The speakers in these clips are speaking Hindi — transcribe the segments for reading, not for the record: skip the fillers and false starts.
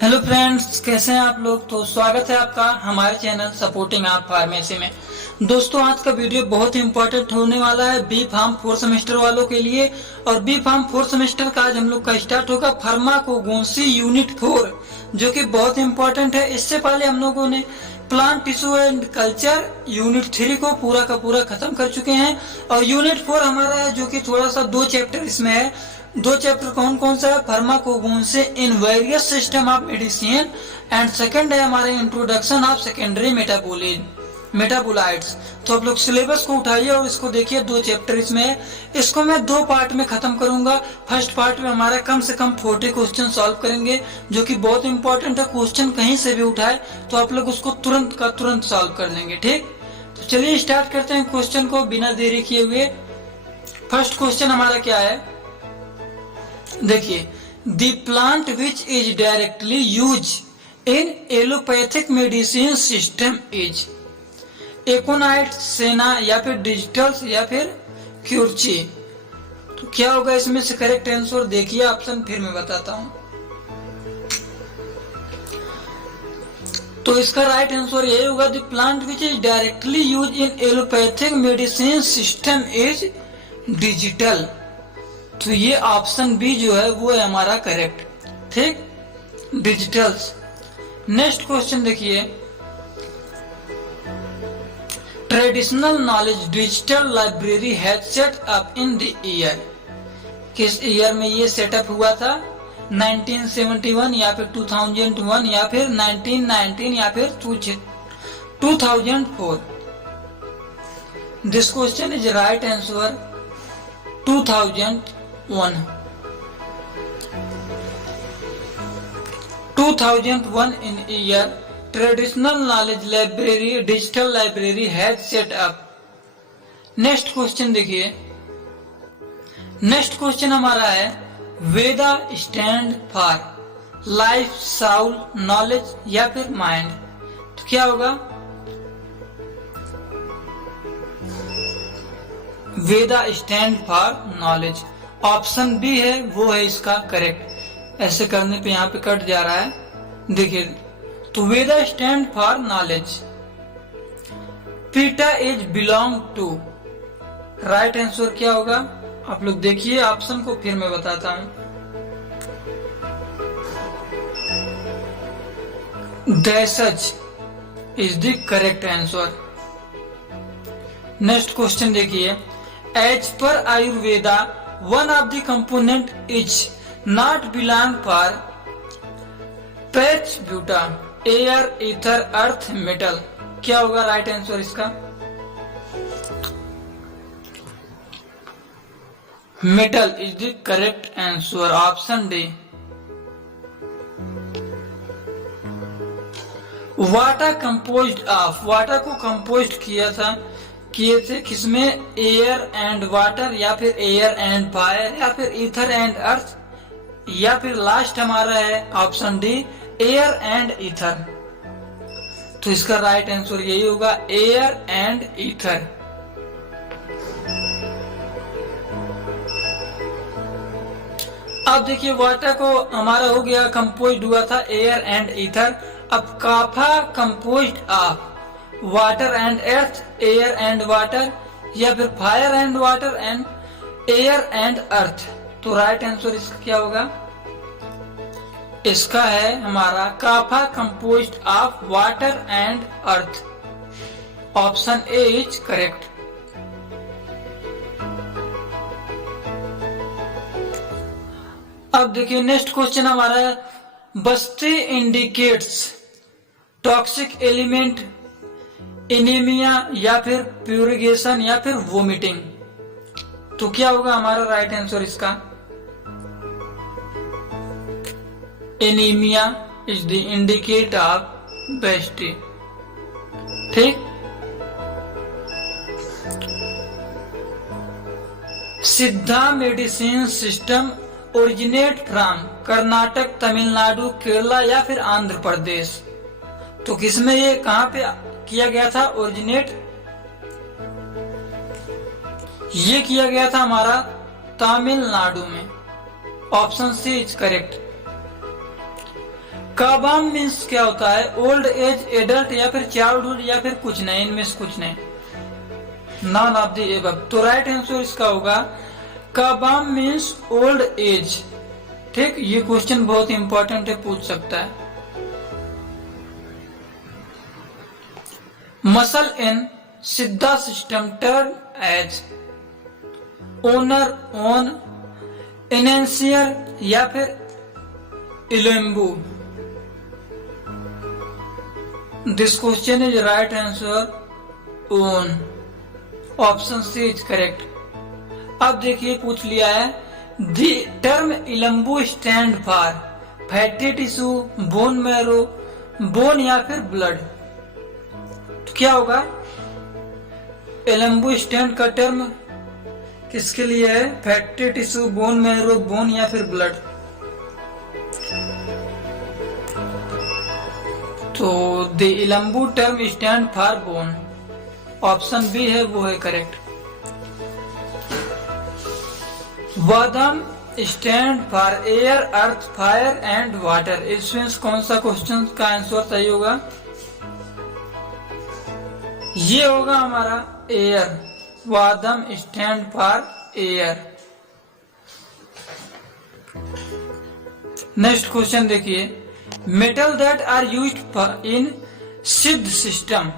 हेलो फ्रेंड्स, कैसे हैं आप लोग। तो स्वागत है आपका हमारे चैनल सपोर्टिंग आप फार्मेसी में। दोस्तों, आज का वीडियो बहुत ही इंपॉर्टेंट होने वाला है बी फार्म 4 सेमेस्टर वालों के लिए। और बी फार्म 4 सेमेस्टर का आज हम लोग का स्टार्ट होगा फार्माकोगनोसी यूनिट 4, जो कि बहुत इंपॉर्टेंट है। इससे पहले हम लोगों ने plant tissue and culture unit 3 को पूरा का पूरा खत्म कर चुके हैं। और यूनिट 4 हमारा है, जो कि थोड़ा सा 2 चैप्टर इसमें है। 2 चैप्टर कौन कौन सा है? फार्माकोगनोसी in various system of medicine and second है हमारे इंट्रोडक्शन ऑफ सेकेंडरी मेटाबोलाइट्स। तो आप लोग सिलेबस को उठाइए और इसको देखिए। 2 चैप्टर इसमें है। इसको मैं 2 पार्ट में खत्म करूंगा। फर्स्ट पार्ट में हमारा कम से कम 40 क्वेश्चन सॉल्व करेंगे, जो कि बहुत इंपॉर्टेंट है। क्वेश्चन कहीं से भी उठाए तो आप लोग उसको तुरंत का तुरंत सॉल्व कर लेंगे। ठीक, तो चलिए स्टार्ट करते हैं क्वेश्चन को बिना देरी किए हुए। फर्स्ट क्वेश्चन हमारा क्या है, देखिए। The plant which is directly use in allopathic medicine system is aconite, senna या फिर डिजिटल्स या फिर क्यूरची। तो क्या होगा इसमें से करेक्ट आंसर? देखिए ऑप्शन फिर मैं बताता हूं। तो इसका राइट आंसर यही होगा, the plant which is directly use in allopathic medicine system is digital. तो ये ऑप्शन बी जो है वो है हमारा करेक्ट। ठीक, डिजिटल्स। नेक्स्ट क्वेश्चन देखिए, traditional knowledge digital library has set up in the year. किस ईयर में ये सेटअप हुआ था? 1971 या फिर 2001 या फिर 1919 या फिर 2004। This question is right answer 2001 in year traditional knowledge library digital library has set up। Next question देखिए। नेक्स्ट क्वेश्चन हमारा है, Veda stand for life, soul, knowledge या फिर माइंड। तो क्या होगा? Veda stand for knowledge. Option B है वो है इसका करेक्ट। ऐसे करने पे यहाँ पे कट जा रहा है, देखिए। तो Veda stand for knowledge. Pitta is belong to. Right answer क्या होगा? आप लोग देखिए ऑप्शन को, फिर मैं बताता हूं। देशज is the correct answer. Next question देखिए, as per Ayurveda one of the component is not belong for panch, bhuta, air, ether, earth, metal. क्या होगा राइट आंसर इसका? Metal is the correct answer, option D. Water composed of, water को कंपोस्ट किए थे किसमें? एयर एंड वाटर या फिर एयर एंड फायर या फिर ईथर एंड अर्थ या फिर लास्ट हमारा है option D, air and ether. तो इसका राइट आंसर यही होगा, एयर एंड ईथर। अब देखिए, वाटर को हमारा हो गया, कंपोज्ड हुआ था एयर एंड ईथर। अब kapha composed of water and earth, air and water या फिर fire and water and air and earth. तो राइट आंसर इसका क्या होगा? इसका है हमारा kapha composed of water and earth. Option A is correct. अब देखिए नेक्स्ट क्वेश्चन हमारा है, बस्ती इंडिकेट्स टॉक्सिक एलिमेंट, एनीमिया या फिर प्यूरिगेशन या फिर वोमिटिंग। तो क्या होगा हमारा राइट आंसर इसका? Anaemia is the indicate of bestie. ठीक, सिद्धा medicine system originate from Karnataka, Tamil Nadu, Kerala या फिर आंध्र प्रदेश। तो किसमें ये कहां पे किया गया था ओरिजिनेट? ये किया गया था हमारा तमिलनाडु में। Option C is correct. काबाम मीन्स क्या होता है? ओल्ड एज, एडल्ट या फिर चाइल्डहुड या फिर कुछ नहीं, इनमें से कुछ नहीं, नॉन ऑफ द एबव। तो राइट आंसर इसका होगा काबाम मीन्स ओल्ड एज। ठीक, ये क्वेश्चन बहुत इंपॉर्टेंट है, पूछ सकता है। Muscle in Siddha system term as ओनर, ओन, इनेंशियर या फिर elumbu. This question is right answer oon, option C is correct. अब देखिए पूछ लिया है the term elumbu stand for fatty tissue, bone marrow, bone या फिर ब्लड। तो क्या होगा? इलम्बू स्टैंड का टर्म किसके लिए है? Fatty tissue, bone marrow, bone या फिर ब्लड। तो the elumbu term stand for bone, option B है वो है correct. Vadham stand for air, earth, fire and water. इसमें कौन सा क्वेश्चन का आंसर सही होगा? ये होगा हमारा air, vadham stand for air. Next question देखिए, metal that are used in Siddha system,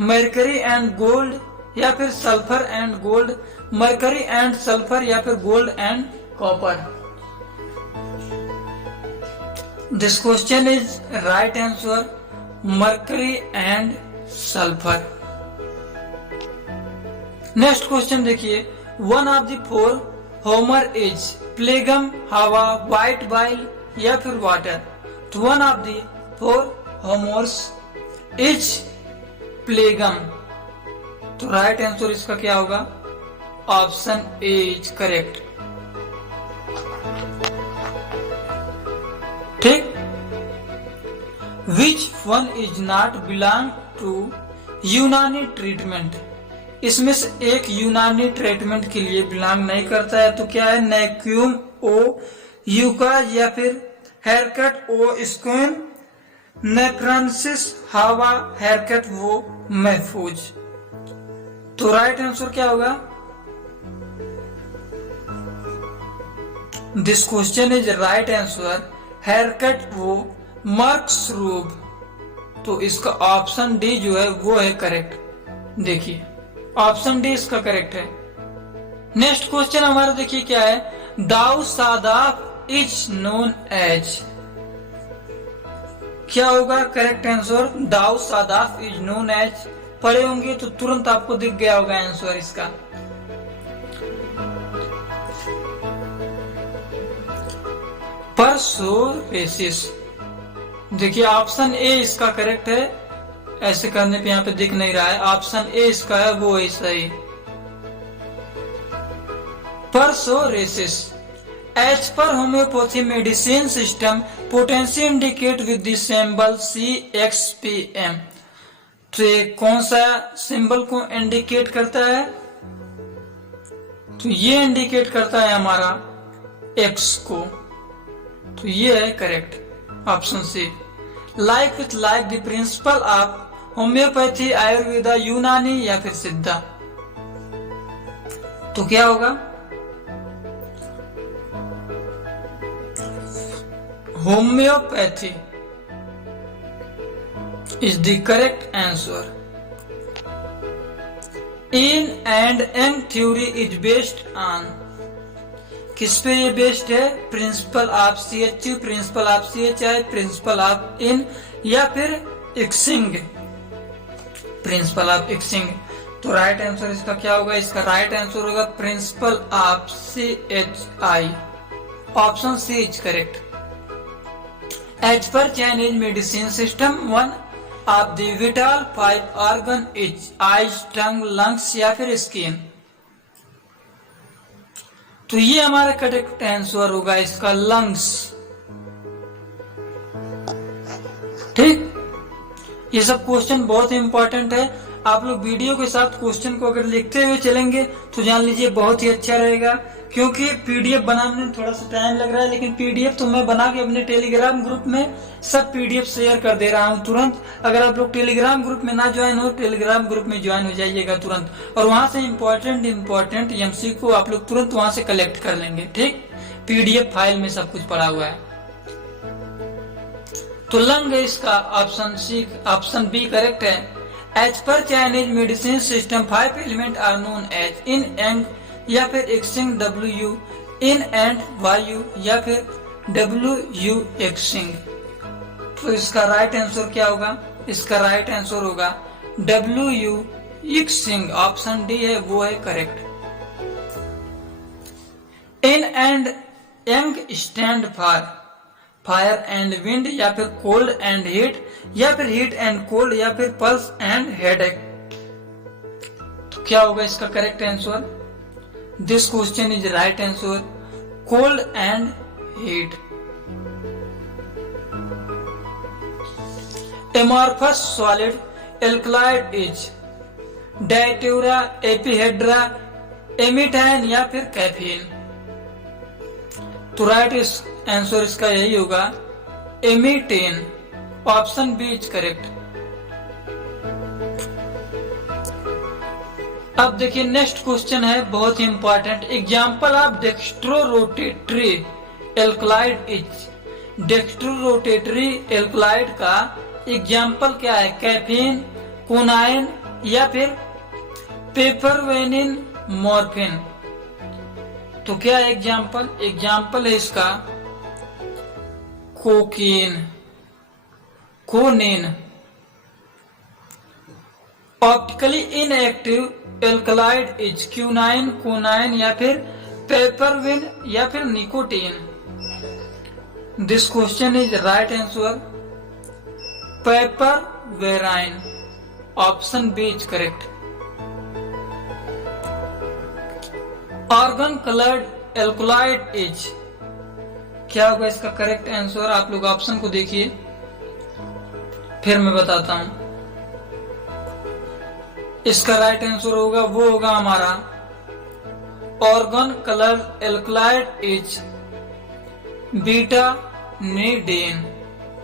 mercury and gold या फिर sulphur and gold, mercury and sulphur या फिर gold and copper. This question is right answer mercury and sulphur. Next question देखिए, one of the four humour is phlegm, हवा, व्हाइट बाइल या फिर वाटर। तो one of the four humours is phlegm. तो राइट आंसर इसका क्या होगा? Option A is correct. ठीक, which one is not belong to Unani treatment. इसमें से एक यूनानी ट्रीटमेंट के लिए बिलोंग नहीं करता है। तो क्या है? नेक्यूम, ओ यूकाज या फिर हेयरकट, ओ स्क्वेन, नेफ्रांसिस, हवा, हेयरकट, वो महफूज। तो राइट आंसर क्या होगा? This question is right answer haircut, वो मर्क्सरूब। तो इसका ऑप्शन डी जो है वो है करेक्ट। देखिए ऑप्शन डी इसका करेक्ट है। नेक्स्ट क्वेश्चन हमारा देखिए क्या है, Dau Sadaf is known as. क्या होगा correct answer? Dau Sadaf is known as. पढ़े होंगे तो तुरंत आपको दिख गया होगा आंसर इसका। परसोरेसिस। देखिए ऑप्शन ए इसका करेक्ट है, ऐसे करने पे यहाँ पे दिख नहीं रहा है, ऑप्शन ए इसका है वो है सही। Psoriasis as per homeopathy medicine system potency indicate with the symbol CXPM। तो ये कौन सा सिंबल को इंडिकेट करता है? तो ये इंडिकेट करता है हमारा X को। तो ये है correct option C. Like with like the principle of homeopathy, Ayurveda, Unani या फिर सिद्धा। तो क्या होगा? Homeopathy is the correct answer. In and N theory is based on, किस पे ये बेस्ड है? Principle of CHU, principle of CHI, principle of इन या फिर इक्सिंग, प्रिंसिपल ऑफ इक्सिंग। तो राइट आंसर इसका क्या होगा? इसका राइट आंसर होगा principle of CHI, option C is correct. As per Chinese medicine system one of the vital 5 organ is eyes, tongue, lungs या फिर स्किन। तो ये हमारा करेक्ट आंसर होगा इसका लंग्स। ठीक, ये सब क्वेश्चन बहुत इंपॉर्टेंट है। आप लोग वीडियो के साथ क्वेश्चन को अगर लिखते हुए चलेंगे तो जान लीजिए बहुत ही अच्छा रहेगा, क्योंकि पीडीएफ बनाने में थोड़ा सा टाइम लग रहा है, लेकिन पीडीएफ तो मैं बना के अपने टेलीग्राम ग्रुप में सब पीडीएफ शेयर कर दे रहा हूँ तुरंत। अगर आप लोग टेलीग्राम ग्रुप में ना ज्वाइन हो, टेलीग्राम ग्रुप में ज्वाइन हो जाइएगा तुरंत, और वहां से इम्पोर्टेंट एमसीक्यू आप लोग तुरंत वहां से कलेक्ट कर लेंगे। ठीक, पीडीएफ फाइल में सब कुछ पड़ा हुआ है। तो लंग इसका ऑप्शन बी करेक्ट है। As per Chinese medicine system 5 element are known as yin and या फिर एक्सिंग डब्ल्यू इन एंड वायु या फिर डब्ल्यू एक्सिंग। तो इसका राइट आंसर क्या होगा? इसका राइट आंसर होगा डब्ल्यू एक्सिंग। ऑप्शन डी है वो है correct. In and Ang stand for fire and wind या फिर कोल्ड एंड हीट या फिर हीट एंड कोल्ड या फिर पल्स एंड हेडेक। तो क्या होगा इसका correct answer? This question is right answer cold and heat. Amorphous solid alkaloid is datura, ephedra, emetine या फिर कैफीन। तो राइट आंसर इसका यही होगा emetine. Option B is correct. अब देखिए नेक्स्ट क्वेश्चन है बहुत ही important. Example of dextrorotatory alkaloid is. Dextrorotatory alkaloid का एग्जाम्पल क्या है? कैफीन, कोनाइन या फिर पेपरवेनिन, मॉर्फिन। तो क्या एग्जाम्पल? एग्जाम्पल है इसका cocaine, coniine. Optically inactive alkaloid is quinine, coniine या फिर पेपरविन या फिर nicotine. This question is right answer papaverine. Option B is correct. ऑर्गन कलर्ड एल्कलाइड इज। क्या होगा इसका करेक्ट आंसर? आप लोग ऑप्शन को देखिए, फिर मैं बताता हूं। इसका राइट आंसर होगा वो होगा हमारा ऑर्गन कलर एल्कलाइड इज बीटा नीडेन।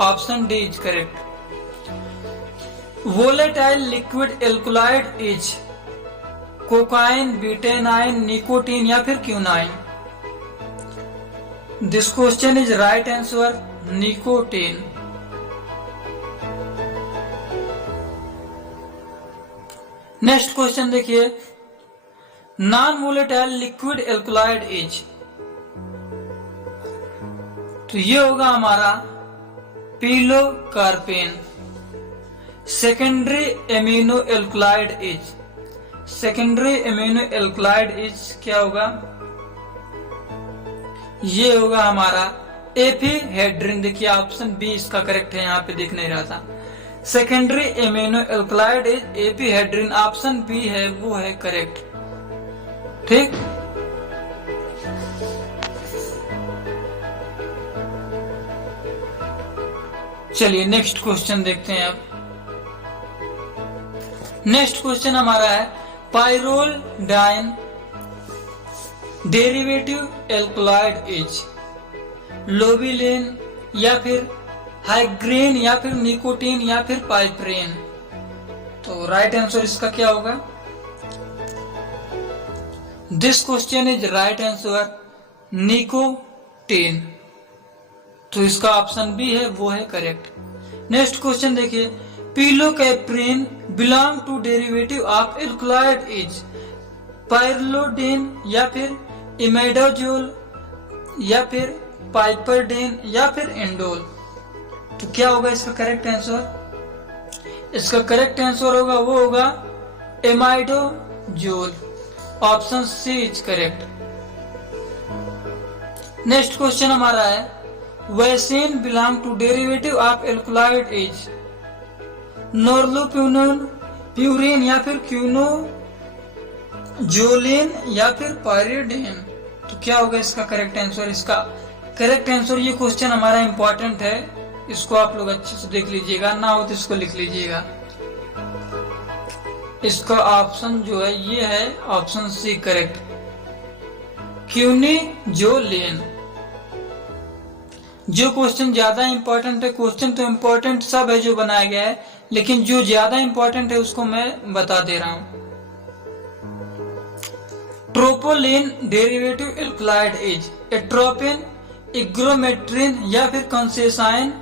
Option D is correct. Volatile liquid alkaloid is cocaine, butanine, nicotine या फिर quinine. This question is right answer nicotine. Next question देखिए, non volatile liquid alkaloid is. तो ये होगा हमारा pilocarpine. Secondary amino alkaloid is. Secondary amino alkaloid is क्या होगा? ये होगा हमारा एपीहेड्रिन। देखिए ऑप्शन बी इसका करेक्ट है, यहाँ पे दिख नहीं रहा था। Secondary amino alkaloid is ephedrine. Option B है वो है करेक्ट। ठीक, चलिए नेक्स्ट क्वेश्चन देखते हैं। अब नेक्स्ट क्वेश्चन हमारा है पाइरोल्डाइन डेरिवेटिव एल्कलाइड इज लोबिलेन या फिर हाइग्रेन या फिर निकोटीन या फिर पाइप्रेन। तो राइट आंसर इसका क्या होगा? This question is right answer nicotine. तो इसका ऑप्शन बी है वो है करेक्ट। नेक्स्ट क्वेश्चन देखिए, pilocarpine belong to derivative of alkaloid is pyrrolidine या फिर इमेडाजोल या फिर पाइपरडेन या फिर एंडोल। तो क्या होगा इसका करेक्ट आंसर? इसका करेक्ट आंसर होगा वो होगा imidazole. Option C is correct. Next question हमारा है vasicine belong to derivative of alkaloid is नॉर्लोप्यूरिन प्यूरिन या फिर क्यूनोजोलिन या फिर पायरिडीन। तो क्या होगा इसका करेक्ट आंसर? इसका करेक्ट आंसर, ये क्वेश्चन हमारा इंपॉर्टेंट है, इसको आप लोग अच्छे से देख लीजिएगा, ना हो तो इसको लिख लीजिएगा। इसका ऑप्शन जो है ये है ऑप्शन सी करेक्ट। क्यूनिजोलिन। जो क्वेश्चन ज्यादा इंपॉर्टेंट है, क्वेश्चन तो इंपॉर्टेंट सब है जो बनाया गया है, लेकिन जो ज्यादा इंपॉर्टेंट है उसको मैं बता दे रहा हूं। Tropolone derivative alkaloid is atropine, ergometrine या फिर कंसेसाइन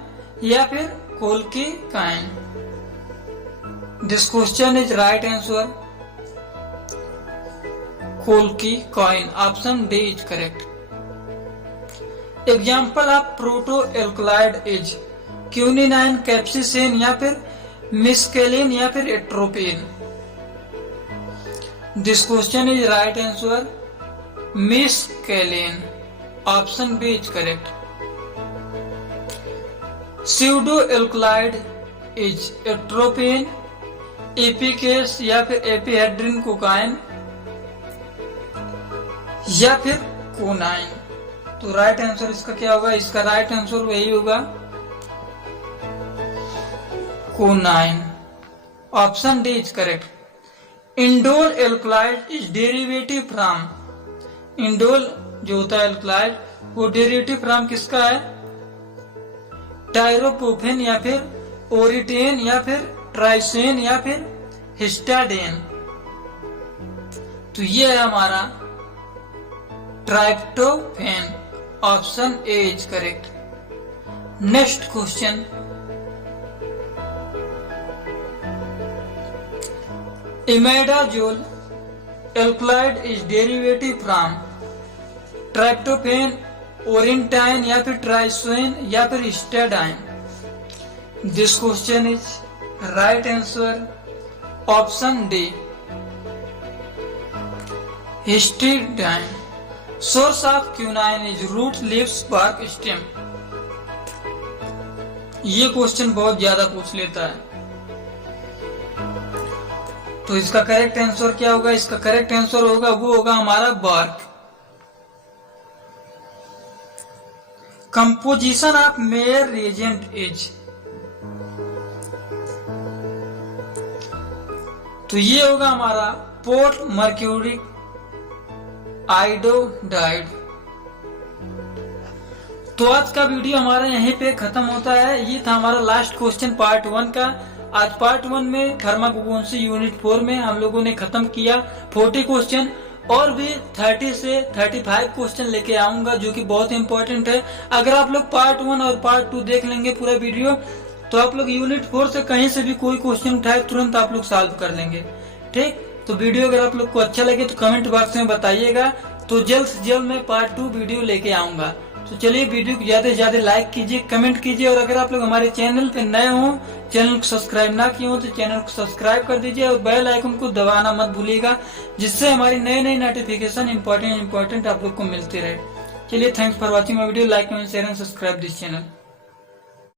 या फिर colchicine. This question is right answer colchicine, option D is correct. Example of proto alkaloid is quinine, capsaicin या फिर मिस्केलिन या फिर atropine. This question is right answer mescaline, option B is correct. Pseudo alkaloid is atropine, ipecac या फिर एपिहेड्रिन कोकाइन या फिर कोनाइन। तो राइट आंसर इसका क्या होगा? इसका राइट आंसर वही होगा coniine, option D is correct. Indole alkaloid is derivative from, indole जो होता है एल्कलाइड वो डेरिवेटिव फ्रॉम किसका है? टायरोपोफेन या फिर ओरिटेन या फिर ट्राइसेन या फिर हिस्टाडेन। तो ये है हमारा tryptophan, option A is correct. Next question, imidazole alkaloid is derivative from tryptophan, ornithine या फिर ट्राइसोइन या फिर histidine. This question is right answer option D histidine. Source of quinine is root, leaves, bark, stem. ये क्वेश्चन बहुत ज्यादा पूछ लेता है, तो इसका करेक्ट आंसर क्या होगा? इसका करेक्ट आंसर होगा वो होगा हमारा bark. Composition of Mayer reagent is, तो ये होगा हमारा पोर्ट मर्क्यूरिक आयोडाइड। तो आज का वीडियो हमारा यहीं पे खत्म होता है। ये था हमारा लास्ट क्वेश्चन पार्ट 1 का। आज पार्ट 1 में फार्माकोगनोसी यूनिट 4 में हम लोगों ने खत्म किया 40 क्वेश्चन, और भी 30 से 35 क्वेश्चन लेके आऊंगा जो कि बहुत इंपॉर्टेंट है। अगर आप लोग पार्ट 1 और पार्ट 2 देख लेंगे पूरा वीडियो, तो आप लोग यूनिट 4 से कहीं से भी कोई क्वेश्चन उठाए तुरंत आप लोग सॉल्व कर लेंगे। ठीक, तो वीडियो अगर आप लोग को अच्छा लगे तो कमेंट बॉक्स में बताइएगा। तो जल्द से जल्द मैं पार्ट 2 वीडियो लेके आऊंगा। तो चलिए वीडियो को ज्यादा से ज्यादा लाइक कीजिए, कमेंट कीजिए, और अगर आप लोग हमारे चैनल पे नए हो, चैनल को सब्सक्राइब ना किए हो तो चैनल को सब्सक्राइब कर दीजिए और बेल आइकन को दबाना मत भूलिएगा, जिससे हमारी नई नई नोटिफिकेशन इंपॉर्टेंट आप लोग को मिलती रहे। चलिए, thanks for watching my video. Like, comment, share and subscribe this channel.